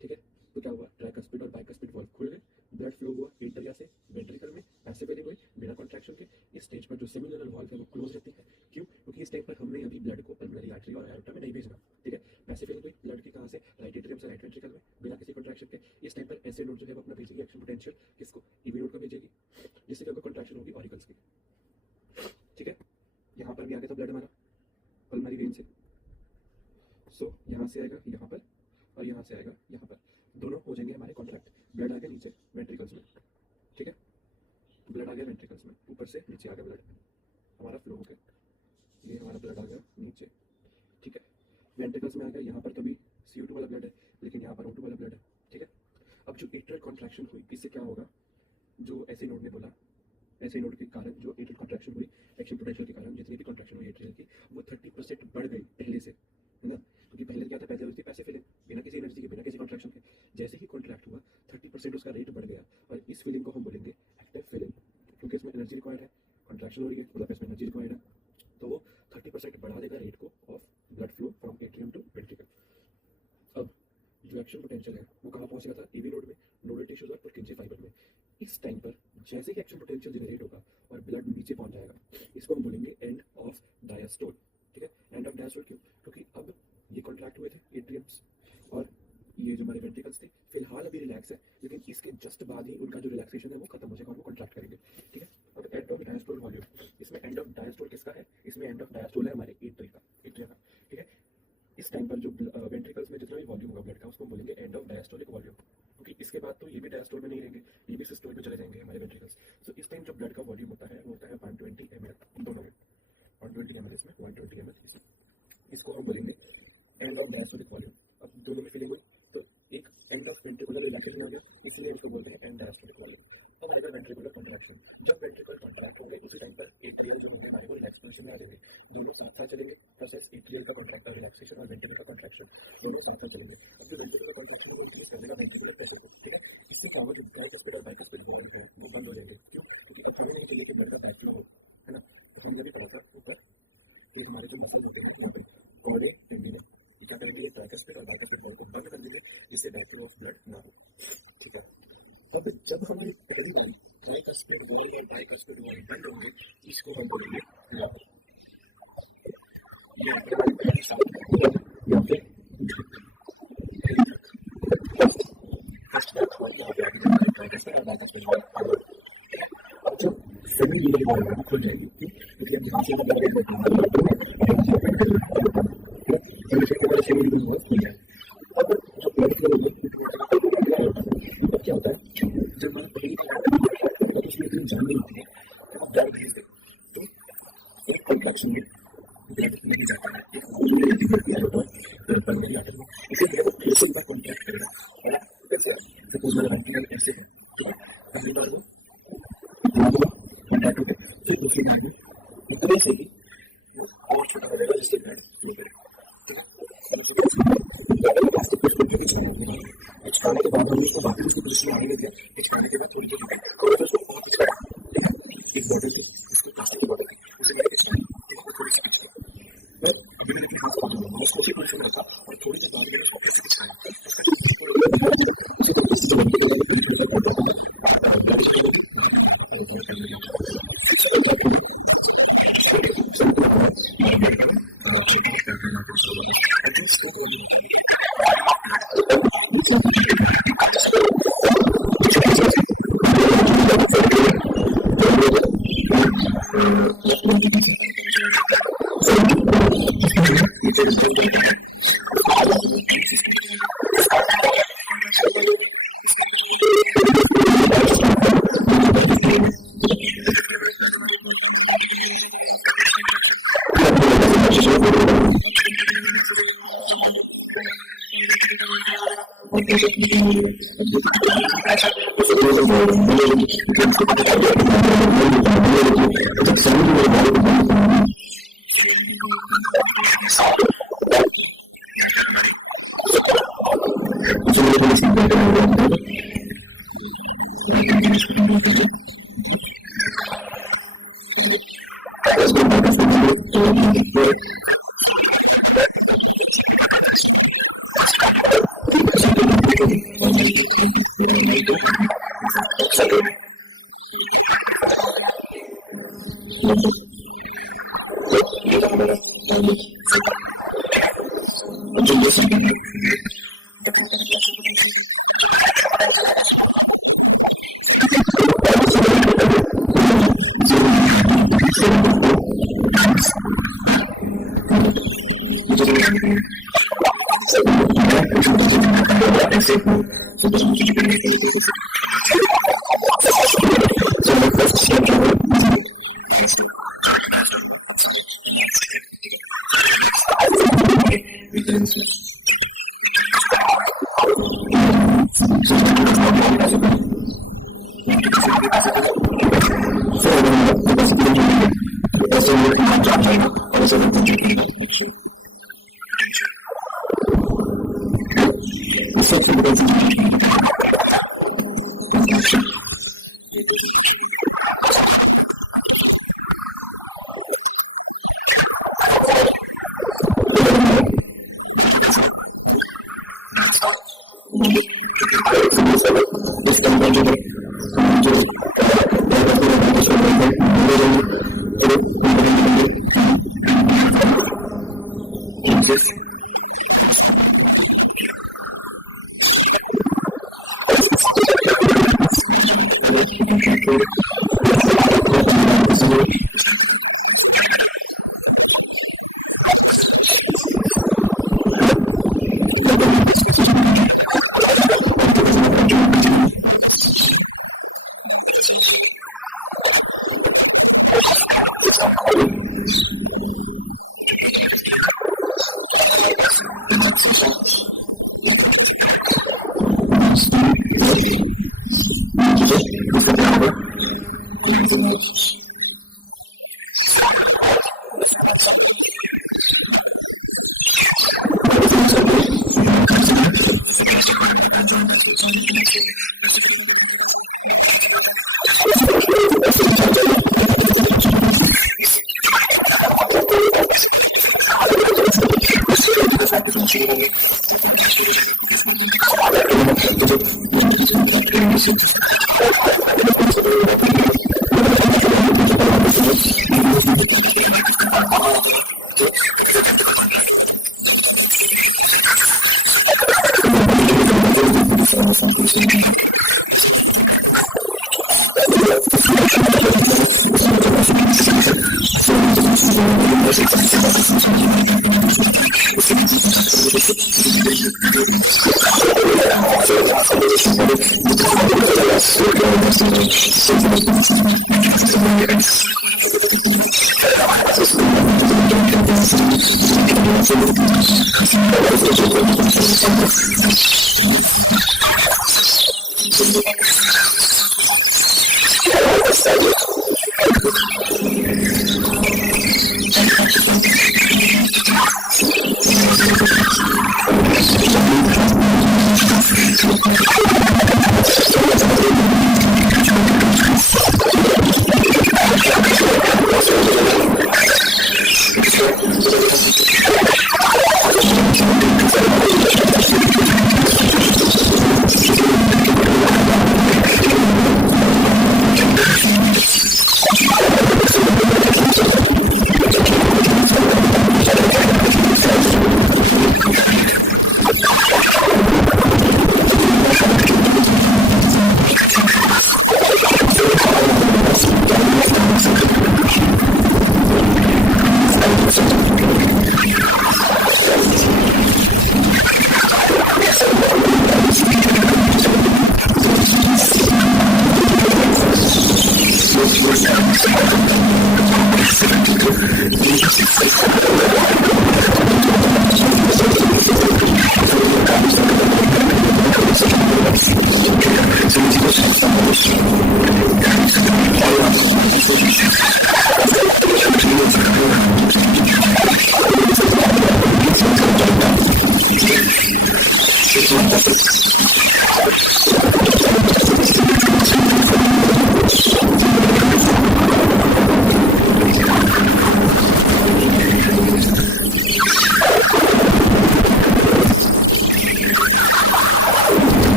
ठीक है, तो क्या हुआ? ट्राइकस्पिड और बाइकस्पिड वॉल्व खुल गए, ब्लड फ्लो हुआ एट्रिया से वेंट्रिकल में, पैसिव फिलिंग हुई बिना कॉन्ट्रैक्शन के। इस स्टेज पर जो सेमिनल वॉल्व है वो क्लोज रहती है। क्यों? क्योंकि इस टाइम पर हमने अभी ब्लड को पल्मोनरी आर्टरी और आयोटा में नहीं भेजना। ठीक है, पैसिव फिलिंग हुई ब्लड की कहाँ से? राइट एट्रियम से राइट वेंट्रिकल में, बिना किसी कॉन्ट्रैक्शन के। इस टाइम पर ऐसे नोड जो है वो अपना भेजेगी एक्शन पोटेंशियल किसको? ईवी नोड को भेजेगी, जिससे क्या कॉन्ट्रैक्शन होगी ऑरिकल्स की। ठीक है, यहाँ पर भी आ गया था ब्लड हमारा पल्मोनरी वेन से। सो यहाँ से आएगा यहाँ पर और यहाँ से आएगा यहाँ पर, दोनों हो जाएंगे हमारे कॉन्ट्रैक्ट। ब्लड आ गया नीचे वेंट्रिकल्स में। ठीक है, ब्लड आ गया वेंट्रिकल्स में, ऊपर से नीचे आ गया ब्लड हमारा फ्लो हो गया, ये हमारा ब्लड आ गया नीचे। ठीक है, वेंट्रिकल्स में आ गया, यहाँ पर तो भी CO2 वाला ब्लड है, लेकिन यहाँ पर O2 वाला ब्लड है। ठीक है, अब जो एट्रियल कॉन्ट्रैक्शन हुई, इससे क्या होगा? जो ऐसे नोड ने बोला, ऐसे नोड के कारण जो एट्रियल कॉन्ट्रैक्शन हुई, एक्शन पोटेंशियल के कारण जितनी भी कॉन्ट्रैक्शन हुई एट्रियल की, वो 30% बढ़ गई पहले से, है ना? क्योंकि पहले क्या था? पहले होती थी पैसिव फिलिंग, बिना किसी एनर्जी के, बिना किसी कॉन्ट्रैक्शन के। जैसे ही कॉन्ट्रैक्ट हुआ 30% उसका रेट बढ़ गया, और इस फीलिंग को हम बोलेंगे एक्टिव फीलिंग, क्योंकि इसमें एनर्जी रिक्वायर्ड है, कॉन्ट्रैक्शन हो रही है, मतलब इसमें एनर्जी रिक्वायर्ड है, तो वो 30% बढ़ा देगा रेट को of blood flow from atrium to ventricle. अब जो एक्शन पोटेंशियल है वो कहाँ पहुंचेगा था? ईवी नोड में, नोडल टिश्यूज और पुरकिंजे फाइबर में। इस टाइम पर जैसे ही एक्शन पोटेंशियल जनरेट होगा और ब्लड नीचे पहुंच जाएगा, इसको हम बोलेंगे एंड ऑफ डायस्टोल। ठीक है, एंड ऑफ डायस्टोल क्यों? क्योंकि अब ये कॉन्ट्रैक्ट हुए थे एट्रियम्स और ये जो हमारे वेंट्रिकल्स थे, फिलहाल अभी रिलैक्स है, लेकिन इसके जस्ट बाद ही उनका जो रिलैक्सेशन है वो खत्म हो जाएगा और वो कॉन्ट्रैक्ट करेंगे। ठीक है, अब एंड ऑफ डायस्टोल वॉल्यूम, इसमें एंड ऑफ डायस्टोल किसका है? इसमें एंड ऑफ डायस्टोल है हमारे एट्रिया का। ठीक है, इस टाइम पर जो वेंट्रिकल्स में जितना भी वॉल्यूम होगा ब्लड का, उसको बोलेंगे एंड ऑफ डायस्टोलिक वॉल्यूम, क्योंकि इसके बाद तो ये भी डायस्टोल में नहीं रहेंगे, ये भी सिस्टोल में चले जाएंगे हमारे वेंट्रिकल्स। सो इस टाइम जो ब्लड का वॉल्यूम होता है वो होता है 120 ml, दोनों में 120 ml, इसमें 120 ml, इसको हम बोलेंगे एंड ऑफ डायस्टोलिक वॉल्यूम। अब दोनों में फीलिंग हुई तो एक एंड ऑफ वेंट्रिकुलर रिलैक्सेशन आ गया, इसलिए इसको बोलते हैं एंड डायस्टोलिक वॉल्यूम। अब आएगा वेंट्रिकुलर कॉन्ट्रैक्शन। जब वेंट्रिकल कॉन्ट्रैक्ट होंगे उसी टाइम पर एट्रियल जो होंगे हमारे वो रिलैक्स पोजीशन में आ जाएंगे, दोनों साथ साथ चलेंगे। प्रोसेस एट्रियल का कॉन्ट्रैक्ट रिलैक्सेशन और वेंट्रिकल का कॉन्ट्रैक्शन दोनों साथ साथ चलेंगे। अब जो वेंट्रिकुलर कॉन्ट्रैक्शन है वो इंक्रीज कर देगा वेंट्रिकुलर प्रेशर को। ठीक है, इससे क्या होगा? जो ट्राइकस्पिड और बाइकस्पिड वॉल्व है वो बंद हो जाएंगे। क्यों? क्योंकि अब हमें नहीं चाहिए कि ब्लड का बैक फ्लो हो, है ना? तो हमने भी पढ़ा था ऊपर कि हमारे जो मसल्स होते हैं यहाँ पे कॉर्डे टेंडिने, ये क्या करेंगे? ट्राइकस्पिड और बाइकस्पिड वॉल्व को बंद कर देंगे, जिससे बैक फ्लो ऑफ ब्लड ना हो। ठीक है, अब जब हमारी पहली बारी ट्राइकस्पिड वॉल्व और बाइकस्पिड वॉल्व बंद होंगे, इसको हम बोलेंगे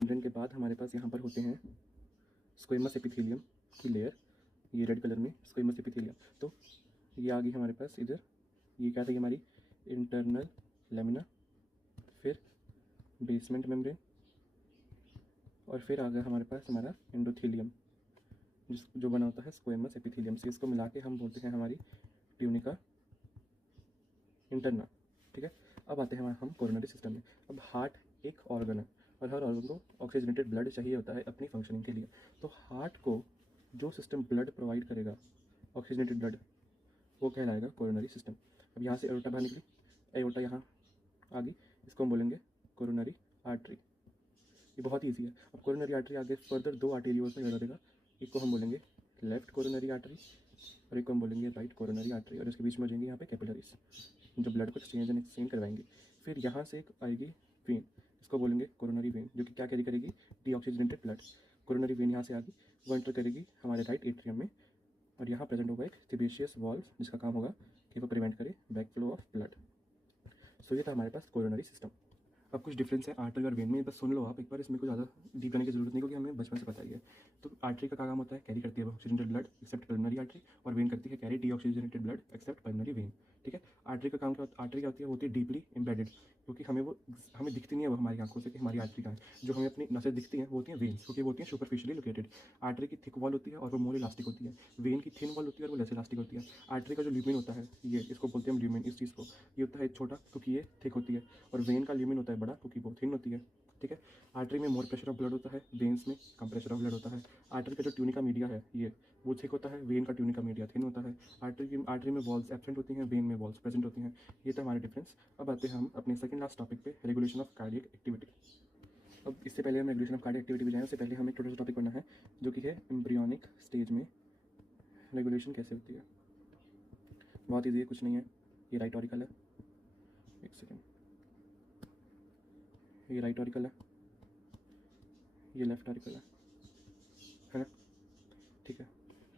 मेम्ब्रेन के बाद हमारे पास यहाँ पर होते हैं स्क्वेमस एपिथेलियम की लेयर, ये रेड कलर में स्क्वेमस एपिथेलियम। तो ये आ गई हमारे पास इधर, ये क्या थी हमारी इंटरनल लेमिना, फिर बेसमेंट मेम्ब्रेन, और फिर आ गया हमारे पास हमारा एंडोथेलियम जो बना होता है स्क्वेमस एपिथेलियम से। इसको मिला के हम बोलते हैं हमारी ट्यूनिका इंटरना। ठीक है, अब आते हैं हम कोरोनरी सिस्टम में। अब हार्ट एक ऑर्गन है और हर ऑर्गन को ऑक्सीजनेटेड ब्लड चाहिए होता है अपनी फंक्शनिंग के लिए। तो हार्ट को जो सिस्टम ब्लड प्रोवाइड करेगा, ऑक्सीजनेटेड ब्लड, वो कहलाएगा कोरोनरी सिस्टम। अब यहाँ से एओर्टा बाहर निकली, एओर्टा यहाँ आ गई, इसको हम बोलेंगे कोरोनरी आर्टरी। ये बहुत ईजी है। अब कोरोनरी आर्टरी आगे फर्दर दो आर्टेरियोज में जोड़ेगा, एक को हम बोलेंगे लेफ्ट कोरोनरी आर्टरी और एक को हम बोलेंगे राइट कोरोनरी आर्टरी, और इसके बीच में हो जाएंगे यहाँ पे कैपिलरीज जो ब्लड को एक्सचेंज करवाएंगे। फिर यहाँ से एक आएगी वेन, इसको बोलेंगे कोरोनरी वेन, जो कि क्या कैरी करेगी, डीऑक्सीजनेटेड ब्लड। कोरोनरी वेन यहाँ से आ गई, वो एंटर करेगी हमारे राइट एट्रियम में, और यहाँ प्रेजेंट होगा एक सेबेशियस वॉल्व जिसका काम होगा कि वो प्रिवेंट करे बैक फ्लो ऑफ ब्लड। सो ये था हमारे पास कोरोनरी सिस्टम। अब कुछ डिफरेंस है आर्टरी और वेन में, बस सुन लो आप एक बार, इसमें कोई ज़्यादा डीप करने की जरूरत नहीं, क्योंकि हमें बचपन से पता ही है। तो आर्टरी का काम होता है कैरी करती है oxygenated blood accept pulmonary artery, और वेन करती है carry deoxygenated blood accept pulmonary vein. ठीक है, आर्टरी का काम क्या होता है, आर्टरी क्या होती है डीपली एम्बेडेड, क्योंकि हमें दिखती नहीं है वो हमारी आंखों से कि हमारी आर्टरी कहाँ है। जो हमें अपनी नसें दिखती हैं वो होती हैं वेन्स, क्योंकि वो होती हैं सुपरफिशियली लोकेटेड। आर्टरी की थिक वॉल होती है और वो मोर इलास्टिक होती है। वेन की थिन वॉल होती है और वो लेस इलास्टिक होती है। आर्टरी का जो ल्यूमिन होता है, ये इसको बोलते हैं हम ल्यूमिन, इस चीज़ को, ये होता है छोटा क्योंकि ये थिक होती है, और वेन का ल्यूमिन होता है बड़ा क्योंकि वो थिन होती है। ठीक है, आर्टरी में मोर प्रेशर ऑफ ब्लड होता है, वेन्स में कम प्रेशर ऑफ ब्लड होता है। आर्टरी का जो ट्यूनिका मीडिया है ये वो थिक होता है, वेन का ट्यूनिका मीडिया थिन होता है। आर्टरी में वॉल्स एब्सेंट होती हैं, वेन में वॉल्स प्रेजेंट होती हैं। ये था हमारे डिफरेंस। अब आते हैं हम अपने सेकंड लास्ट टॉपिक पे, रेगुलेशन ऑफ कार्डियक एक्टिविटी। अब इससे पहले हम रेगुलेशन ऑफ कार्डियक एक्टिविटी पे जाएं, उससे पहले हमें एक छोटा सा टॉपिक पढ़ना है जो कि है एम्ब्रियोनिक स्टेज में रेगुलेशन कैसे होती है। बहुत ईजी है, कुछ नहीं है। ये राइट ऑरिकल है, एक सेकेंड, ये राइट ऑरिकल है, ये लेफ्ट ऑरिकल है ना। ठीक है,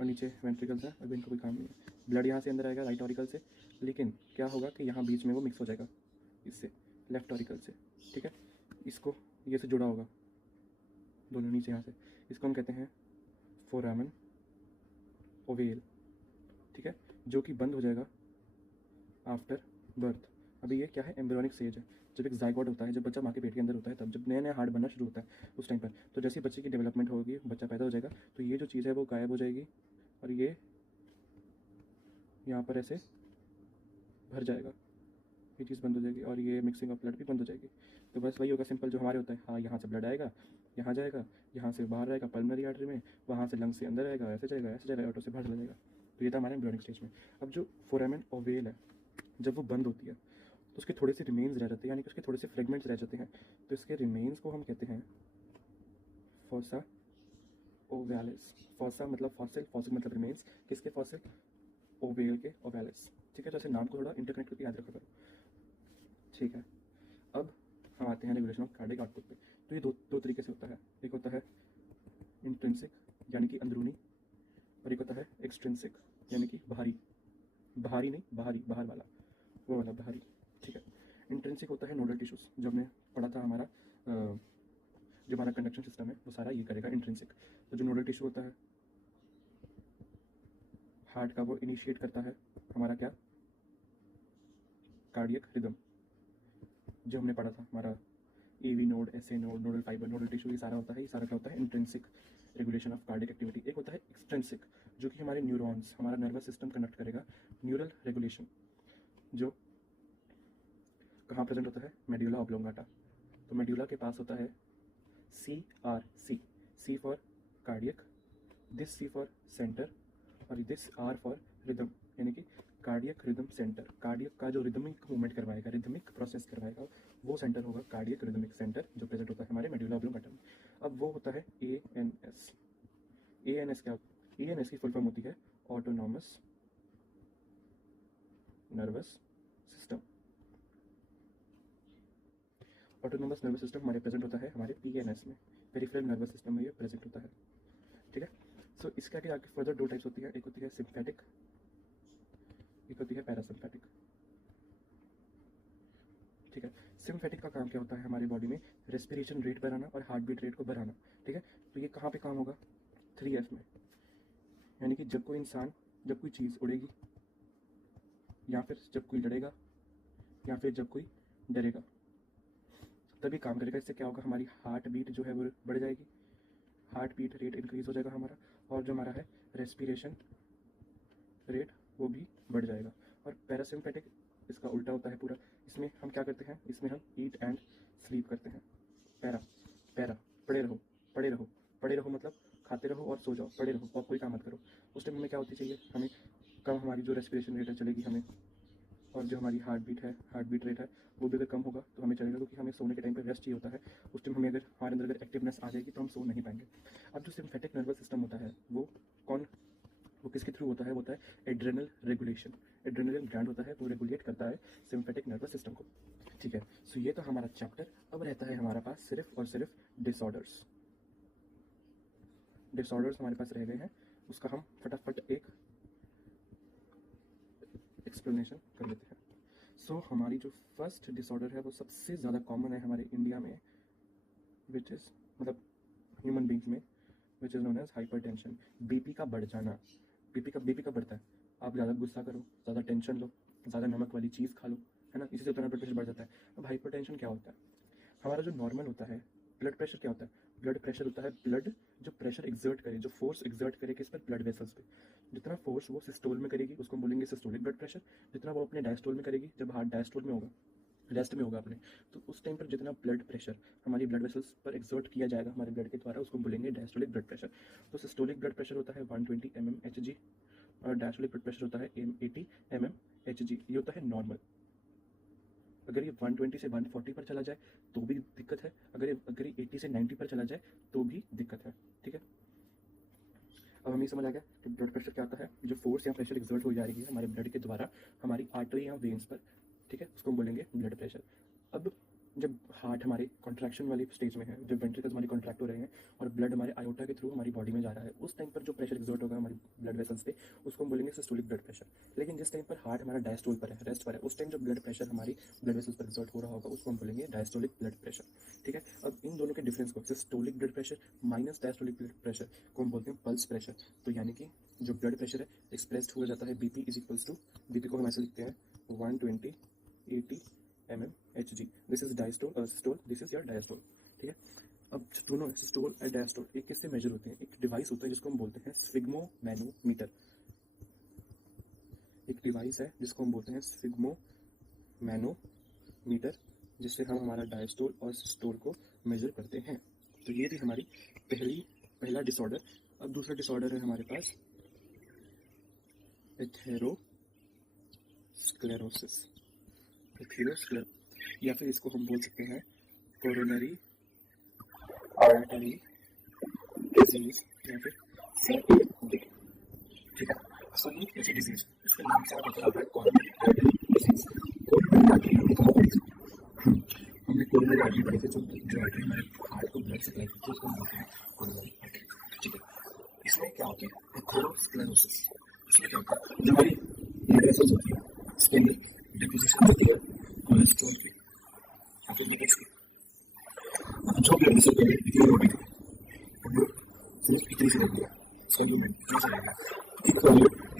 और नीचे वेंट्रिकल्स है, अभी इनका कोई काम नहीं है। ब्लड यहाँ से अंदर आएगा राइट ऑरिकल से, लेकिन क्या होगा कि यहाँ बीच में वो मिक्स हो जाएगा इससे, लेफ्ट ऑरिकल से। ठीक है, इसको ये से जुड़ा होगा दोनों नीचे यहाँ से, इसको हम कहते हैं फोरामेन ओवेल, ठीक है, जो कि बंद हो जाएगा आफ्टर बर्थ। अभी ये क्या है, एम्ब्रियोनिक स्टेज है। जब एक जाइगोट होता है, जब बच्चा माँ के पेट के अंदर होता है, तब जब नया नया हार्ट बनना शुरू होता है उस टाइम पर, तो जैसे ही बच्चे की डेवलपमेंट होगी, बच्चा पैदा हो जाएगा, तो ये जो चीज़ है वो गायब हो जाएगी और ये यहाँ पर ऐसे भर जाएगा, ये चीज़ बंद हो जाएगी और ये मिक्सिंग ऑफ ब्लड भी बंद हो जाएगी। तो बस वही होगा सिंपल जो हमारे होता है, हाँ यहाँ से ब्लड आएगा, यहाँ जाएगा, यहाँ से बाहर आएगा पल्मोनरी आर्टरी में, वहाँ से लंग्स से अंदर आएगा, ऐसे जाएगा ऑटो से बाहर चला जाएगा। तो ये था हमारे एम्ब्रियोनिक स्टेज में। अब जो फोरामेन ओवेल है, जब वो बंद होती है तो उसके थोड़े से रिमेन्स रह जाते हैं, यानी कि उसके थोड़े से फ्रेगमेंट्स रह जाते हैं, तो इसके रिमेन्स को हम कहते हैं फॉसा ओवैलिस। फॉसा मतलब फॉसिल, फॉसिल मतलब रिमेन्स, किसके फॉसिल, ओवेल के ओवैलिस, ठीक है। तो ऐसे नाम को थोड़ा इंटरकनेक्ट करके याद रखा करो, ठीक है। अब हम आते हैं रेगुलेशन ऑफ कार्डियक आउटपुट पे। तो ये दो तरीके से होता है, एक होता है इंट्रिंसिक यानी कि अंदरूनी, और एक होता है एक्सट्रिंसिक यानी कि बाहरी, बाहरी नहीं बाहरी, बाहर वाला, वो वाला बाहरी, ठीक है। इंट्रिंसिक होता है नोडल टिश्यूज, जो हमने पढ़ा था हमारा जो हमारा कंडक्शन सिस्टम है वो सारा ये करेगा इंट्रिंसिक। तो जो नोडल टिश्यू होता है हार्ट का, वो इनिशिएट करता है हमारा क्या, कार्डियक रिदम, जो हमने पढ़ा था हमारा AV node, SA node, nodal fibre, nodal tissue, ये सारा होता है, ये सारा क्या होता है, intrinsic regulation of cardiac activity. एक होता है एक्सट्रिंसिक, जो कि हमारे न्यूरॉन्स, हमारा नर्वस सिस्टम कंडक्ट करेगा, न्यूरल रेगुलेशन, जो कहाँ प्रेजेंट होता है, मेड्यूला ऑब्लोंगाटा। तो मेड्यूला के पास होता है CRC, C for cardiac, this C for centre, और दिस R फॉर रिदम, यानी कि कार्डियक रिदम सेंटर। कार्डियक का जो रिदमिक मूवमेंट करवाएगा, रिदमिक प्रोसेस करवाएगा, वो सेंटर होगा कार्डियक रिदमिक सेंटर, जो प्रेजेंट होता है हमारे मेड्यूला ऑब्लोंगाटा में। अब वो होता है ANS। ANS क्या, ANS की फुल फॉर्म होती है autonomous nervous system. Autonomous nervous system हमारे प्रेजेंट होता है हमारे PNS में, पेरिफेरल नर्वस सिस्टम में ये प्रेजेंट होता है, ठीक है। सो इसके आगे फर्दर दो टाइप्स होती है, एक होती है सिम्फेटिक, एक होती है पैरासिम्फेटिक, ठीक है। सिम्फेटिक का काम क्या होता है हमारी बॉडी में, रेस्पिरेशन रेट बढ़ाना और हार्ट बीट रेट को बढ़ाना, ठीक है। तो ये कहाँ पे काम होगा, 3F में, यानी कि जब कोई इंसान, जब कोई चीज़ उड़ेगी, या फिर जब कोई लड़ेगा, या फिर जब कोई डरेगा, तभी काम करेगा। इससे क्या होगा, हमारी हार्ट बीट जो है वो बढ़ जाएगी, हार्ट बीट रेट इंक्रीज हो जाएगा हमारा, और जो हमारा है रेस्पिरेशन रेट वो भी बढ़ जाएगा। और पैरासिम्पेटिक इसका उल्टा होता है पूरा, इसमें हम क्या करते हैं, इसमें हम ईट एंड स्लीप करते हैं। पैरा, पैरा पड़े रहो, पड़े रहो, पड़े रहो मतलब खाते रहो और सो जाओ, पड़े रहो और कोई काम मत करो। उस टाइम में क्या होती चाहिए हमें, कम हमारी जो रेस्पिरेशन रेट है चलेगी हमें, और जो हमारी हार्ट बीट है, हार्ट बीट रेट है, वो भी अगर कम होगा तो हमें चलेगा, क्योंकि हमें सोने के टाइम पर रेस्ट चाहिए होता है। उस टाइम हमें अगर हमारे अंदर अगर एक्टिवनेस आ जाएगी तो हम सो नहीं पाएंगे। अब जो सिम्फेटिक नर्वस सिस्टम होता है वो किसके थ्रू होता है, वो होता है एड्रेनल रेगुलेशन। एड्रेनल ग्लैंड होता है, वो रेगुलेट करता है सिम्फेटिक नर्वस सिस्टम को, ठीक है। सो ये तो हमारा चैप्टर। अब रहता है हमारे पास सिर्फ और सिर्फ डिसऑर्डर्स। डिसऑर्डर्स हमारे पास रह गए हैं, उसका हम फटाफट एक एक्सप्लेनेशन कर लेते हैं। सो हमारी जो फर्स्ट डिसऑर्डर है वो सबसे ज़्यादा कॉमन है हमारे इंडिया में, विच इज़ मतलब ह्यूमन बींग्स में, which is known as hypertension. BP का बढ़ जाना। बीपी का बढ़ता है, आप ज़्यादा गुस्सा करो, ज़्यादा टेंशन लो, ज़्यादा नमक वाली चीज़ खा लो, है ना, इसी से तुम्हारा ब्लड प्रेशर बढ़ जाता है। अब हाइपरटेंशन क्या होता है, हमारा जो नॉर्मल होता है ब्लड प्रेशर क्या होता है, ब्लड प्रेशर होता है ब्लड जो प्रेशर एग्जर्ट करे, जो फोर्स एग्जर्ट करे किस पर, ब्लड वेसल्स पे। जितना फोर्स वो सिस्टोल में करेगी उसको बोलेंगे सिस्टोलिक ब्लड प्रेशर, जितना वो अपने डायस्टोल में करेगी, जब हार्ट डायस्टोल में होगा, रेस्ट में होगा अपने, तो उस टाइम पर जितना ब्लड प्रेशर हमारी ब्लड वेसल्स पर एक्सर्ट किया जाएगा हमारे ब्लड के द्वारा, उसको बोलेंगे डायस्टोलिक ब्लड प्रेशर। तो सिस्टोलिक ब्लड प्रेशर होता है 120 mmHg और डायस्टोलिक ब्लड प्रेशर होता है 80 mmHg। ये होता है नॉर्मल। अगर ये 120 से 140 पर चला जाए तो भी दिक्कत है, अगर ये 80 से 90 पर चला जाए तो भी दिक्कत है, ठीक है। अब हमें समझ आ गया कि ब्लड प्रेशर क्या होता है, जो फोर्स या प्रेशर एक्सर्ट हो जा रही है हमारे ब्लड के द्वारा हमारी आर्टरी या वेन्स पर, ठीक है, उसको हम बोलेंगे ब्लड प्रेशर। अब जब हार्ट हमारे कॉन्ट्रैक्शन वाली स्टेज में है, जब वेंट्रिकल्स हमारे कॉन्ट्रैक्ट हो रहे हैं और ब्लड हमारे आयोटा के थ्रू हमारी बॉडी में जा रहा है, उस टाइम पर जो प्रेशर एक्सर्ट होगा हमारी ब्लड वेसल्स पे, उसको हम बोलेंगे सिस्टोलिक ब्लड प्रेशर। लेकिन जिस टाइम पर हार्ट हमारा डायस्टोल पर है, रेस्ट पर है, उस टाइम जब ब्लड प्रेशर हमारी ब्लड वेसल्स पर एक्सर्ट हो रहा होगा, उसको हम बोलेंगे डायस्टोलिक ब्लड प्रेशर। ठीक है, अब इन दोनों के डिफरेंस को, systolic blood pressure minus diastolic blood pressure को हम बोलते हैं पल्स प्रेशर। तो यानी कि जो ब्लड प्रेशर है एक्सप्रेस्ड हुआ जाता है BP is equals to, BP को हम ऐसे लिखते हैं 120/80 mmHg। This is diastole, systole, this is your diastole. ठीक है, अब दोनों सिस्टोल और डायस्टोल एक किससे मेजर होते हैं? एक डिवाइस होता है जिसको हम बोलते हैं स्फिग्मोमैनोमीटर। एक डिवाइस है जिसको हम बोलते हैं स्फिग्मोमैनोमीटर, जिससे हम हमारा डायस्टोल और सिस्टोल को मेजर करते हैं। तो ये थी हमारी पहला डिसऑर्डर। अब दूसरा डिसऑर्डर है हमारे पास एथेरोस्क्लेरोसिस, या फिर इसको हम बोल सकते हैं कोरोनरी आर्टरी डिजीज या फिर CAD। ठीक है, सो ये ऐसी डिजीज, इसका नाम से पता चलता है कोरोनरी आर्टरी डिजीज। हमने कोरोनरी आर्टरी पढ़ी थी, जो आर्टरी हमारे हार्ट को ब्लड सप्लाई करती है, उसको बोलते हैं कोरोनरी आर्टरी। ठीक है, इसमें क्या होता है? एथेरोस्क्लेरोसिस। इसमें क्या होता है? जो हमारी ब्लड वेसल्स होती है, उसके अंदर डिपोजिशन होती है कोलेस्ट्रॉल की या फिर लिपिड्स की। जो ब्लड वेसल पहले इतनी मोटी थी, वो सिर्फ इतनी सी रहती है, इसका ह्यूमन इतना सा रहेगा।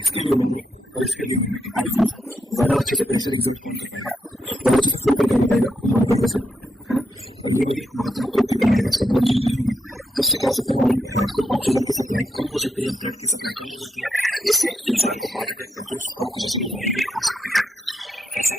इसके ह्यूमन में और इसके ह्यूमन में कितना डिफरेंस है? ज़्यादा अच्छे से प्रेशर एक्सर्ट कौन कर पाएगा, ज़्यादा अच्छे से फ्लो कर पाएगा हमारा ब्लड वेसल, है ना। और ये वाली मात्रा को बनाएगा, इसका बहुत जरूरी है। उससे क्या हो सकता है? हमारे हार्ट को ऑक्सीजन की सप्लाई कम हो सकती है, ब्लड की सप्लाई कम हो सकती है, इससे इंसान को हार्ट अटैक करके स्ट्रोक जैसे बीमारी हो सकती है। ऐसा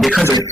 देखा जाए